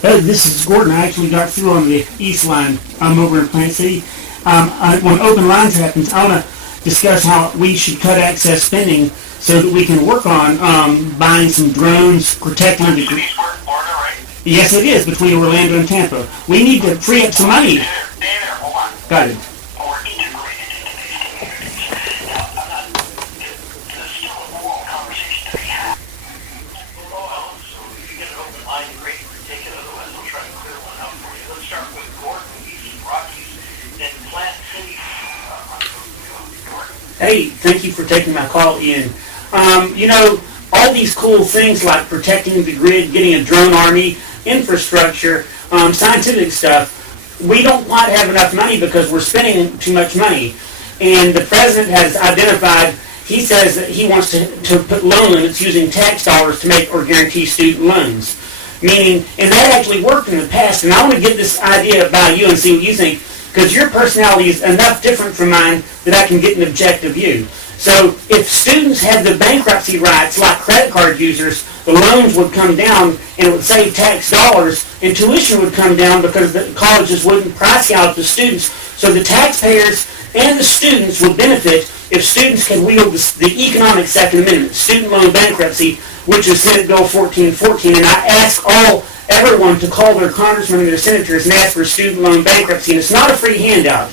Hey, this is Gordon. I actually got through on the east line. I'm over in Plant City. When open lines happens, I want to discuss how we should cut access spending so that we can work on buying some drones, protecting the... Yes, it is, between Orlando and Tampa. We need to free up some money. Got it. Hey, thank you for taking my call, Ian. All these cool things like protecting the grid, getting a drone army, infrastructure, scientific stuff, we don't quite have enough money because we're spending too much money. And the president has identified, he says that he wants to put loan limits using tax dollars to make or guarantee student loans. Meaning, and that actually worked in the past, and I want to get this idea by you and see what you think, because your personality is enough different from mine that I can get an objective view. So if students had the bankruptcy rights like credit card users, the loans would come down and it would save tax dollars, and tuition would come down because the colleges wouldn't price out the students. So the taxpayers and the students would benefit if students can wield the economic Second Amendment, student loan bankruptcy, which is Senate Bill 1414. And I ask everyone to call their congressmen and their senators and ask for student loan bankruptcy. And it's not a free handout.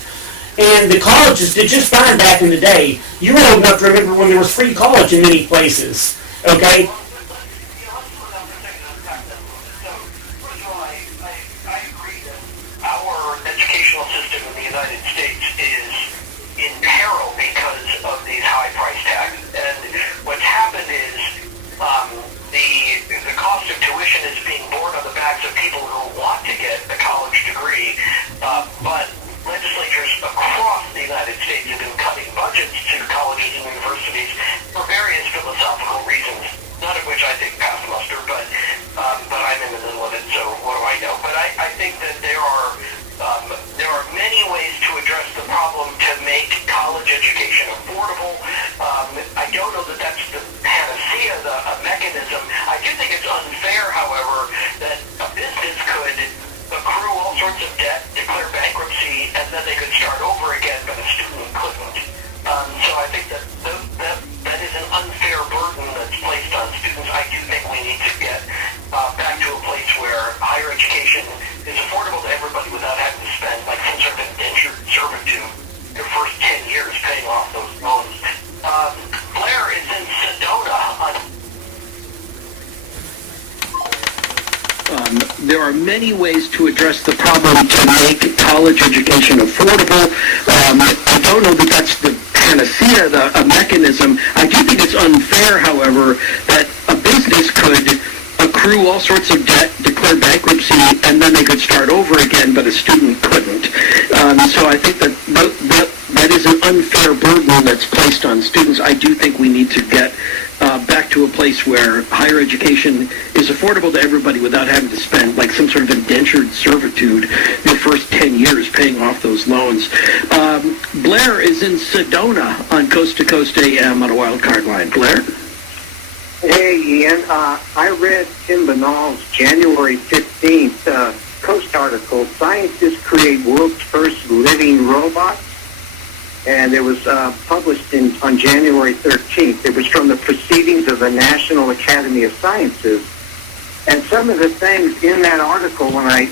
And the colleges did just fine back in the day. You're old enough to remember when there was free college in many places. Okay? The cost of tuition is being borne on the backs of people who want to get a college degree, but legislatures across the United States have been cutting budgets to colleges and universities for various philosophical reasons, none of which I think pass muster, but I'm in the middle of it, so what do I know? But I think that there are many ways to address the problem to make college education affordable. I don't know that that's the panacea, a mechanism. I do think it's unfair, however, that a business could accrue all sorts of debt, declare bankruptcy, and then they could start over again, but a student couldn't. So I think that is an unfair burden that's placed on students. I do think we need to get back to a place where higher education is affordable to everybody without having to spend like some sort of indentured servitude your first 10 years paying off those loans. Blair is in Sedona. There are many ways to address the problem to make college education affordable. I don't know that that's the panacea, a mechanism. I do think it's unfair, however, that a business could accrue all sorts of debt, declare bankruptcy, and then they could start over again, but a student couldn't. So I think that is an unfair burden that's placed on students. I do think we need to get back to a place where higher education is affordable to everybody without having to spend like some sort of indentured servitude your first 10 years paying off those loans. Blair is in Sedona on Coast to Coast AM on a wild card line. Blair? Hey, Ian. I read Tim Banal's January 15th Coast article, Scientists Create World's First Living Robots. And it was published on January 13th. It was from the Proceedings of the National Academy of Sciences. And some of the things in that article, when I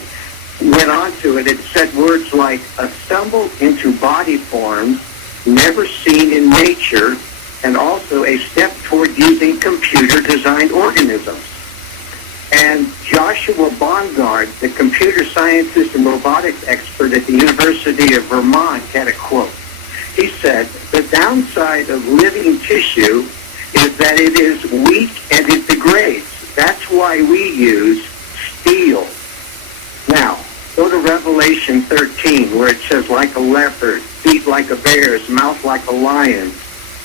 went on to it, it said words like assembled into body forms never seen in nature, and also a step toward using computer-designed organisms. And Joshua Bongard, the computer scientist and robotics expert at the University of Vermont, had a quote. He said, the downside of living tissue is that it is weak and it degrades. That's why we use steel. Now, go to Revelation 13, where it says, like a leopard, feet like a bear's, mouth like a lion.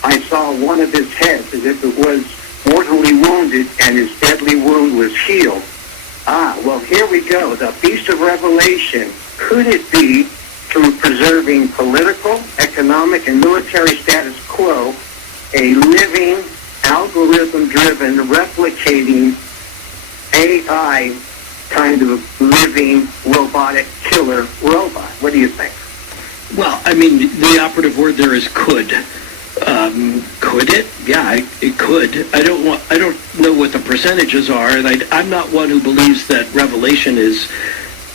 I saw one of his heads as if it was mortally wounded, and his deadly wound was healed. Well, here we go. The Beast of Revelation. Could it be, through preserving political, economic, and military status quo, a living, algorithm-driven, replicating AI kind of living, robotic killer robot? What do you think? Well, I mean, the operative word there is could. Could it? Yeah, it could. I don't know what the percentages are, and I'm not one who believes that Revelation is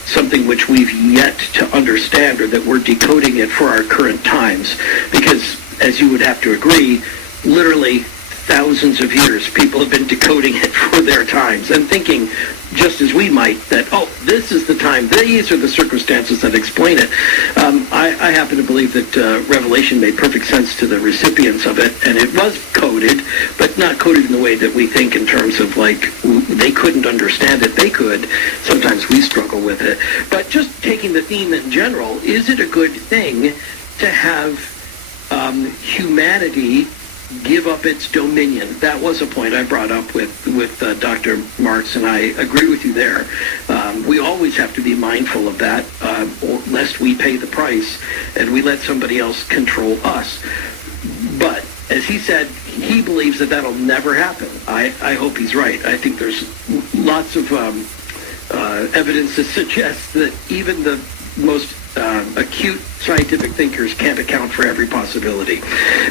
something which we've yet to understand, or that we're decoding it for our current times. Because, as you would have to agree, literally thousands of years people have been decoding it for their times and thinking, just as we might, that, oh, this is the time, these are the circumstances that explain it. I happen to believe that Revelation made perfect sense to the recipients of it, and it was coded, but not coded in the way that we think in terms of, like, they couldn't understand it. They could. Sometimes we struggle with it. But just taking the theme in general, is it a good thing to have humanity give up its dominion? That was a point I brought up with Dr. Marks, and I agree with you there. We always have to be mindful of that, or lest we pay the price and we let somebody else control us. But as he said, he believes that that'll never happen. I hope he's right. I think there's lots of evidence that suggests that even the most acute scientific thinkers can't account for every possibility.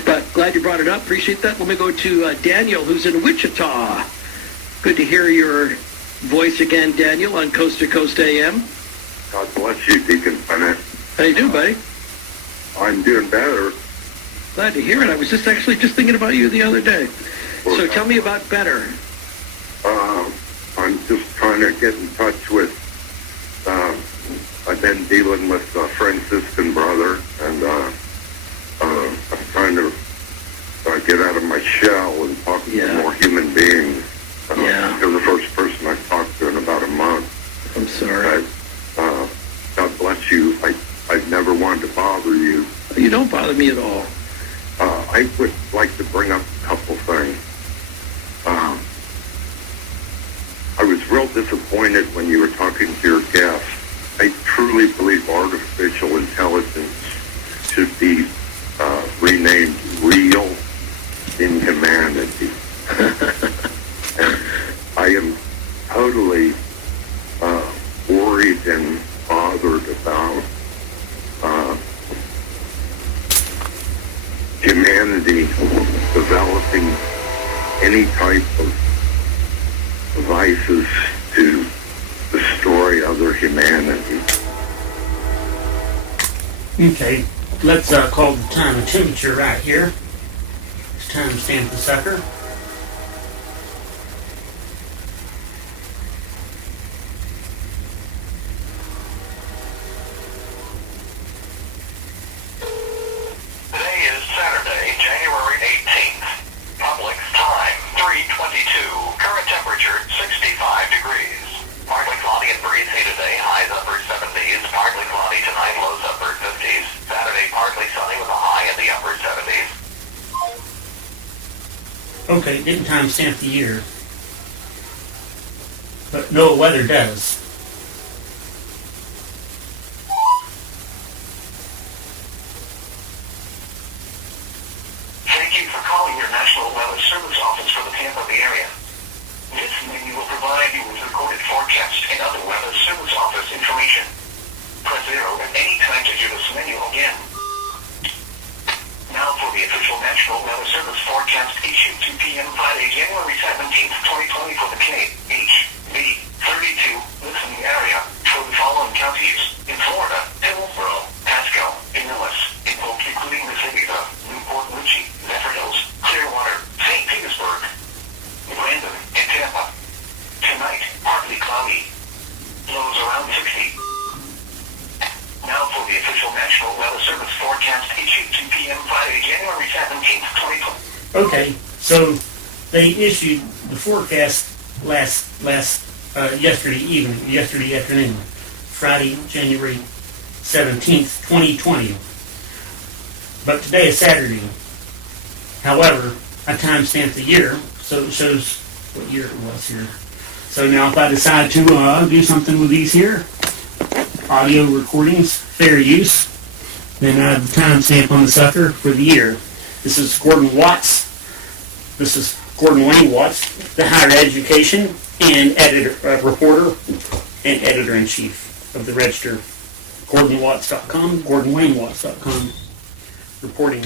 But glad you brought it up. Appreciate that. Let me go to Daniel, who's in Wichita. Good to hear your voice again, Daniel, on Coast to Coast AM. God bless you, Deacon Bennett. How you doing, buddy? I'm doing better. Glad to hear it. I was just thinking about you the other day. So tell me about better. I'm just trying to get in touch with, I've been dealing with a Franciscan brother, and I'm trying to get out of my shell and talk to more human beings. You're the first person I've talked to in about a month. I'm sorry. God bless you. I've never wanted to bother you. You don't bother me at all. I would like to bring up a couple things. I was real disappointed when you were talking to your guest. I truly believe artificial intelligence should be renamed real inhumanity. And I am totally worried and bothered about humanity developing any type of devices to destroy other humanity. Okay, let's call the time and temperature right here. It's time to stamp the sucker. Today is Saturday, January 18th. Public time, 3:22. Current temperature, 65 degrees. Partly cloudy and breezy today, highs upper 70s. Partly cloudy tonight, lows upper 50s. Saturday, partly sunny with a high in the upper 70s. Okay, didn't timestamp the year. But no, weather does. Thank you for calling your National Weather Service office for the Tampa Bay area. This menu will provide you with recorded forecast and other weather service office information. Press 0 at any time to hear this menu again. Now for the official National Weather Service forecast issued 2 p.m. Friday, January 17th, 2020 for the KHB32 listening area for the following counties in Florida: Hillsborough, Pasco, Pinellas, in Polk, including the cities of Newport Richey, Zephyr Hills, Clearwater, St. Petersburg, Brandon, and Tampa. Tonight, partly cloudy. Lows around 60. Now for the official National Weather Service forecast issued 2 p.m. Friday, January 17th, 2020. Okay, so they issued the forecast yesterday afternoon, Friday, January 17th, 2020. But today is Saturday. However, I timestamped the year, so it shows what year it was here. So now if I decide to do something with these here, audio recordings, fair use, then I have the timestamp on the sucker for the year. This is Gordon Watts. This is Gordon Wayne Watts, the higher education and reporter and editor-in-chief of the Register. GordonWatts.com, GordonWayneWatts.com, reporting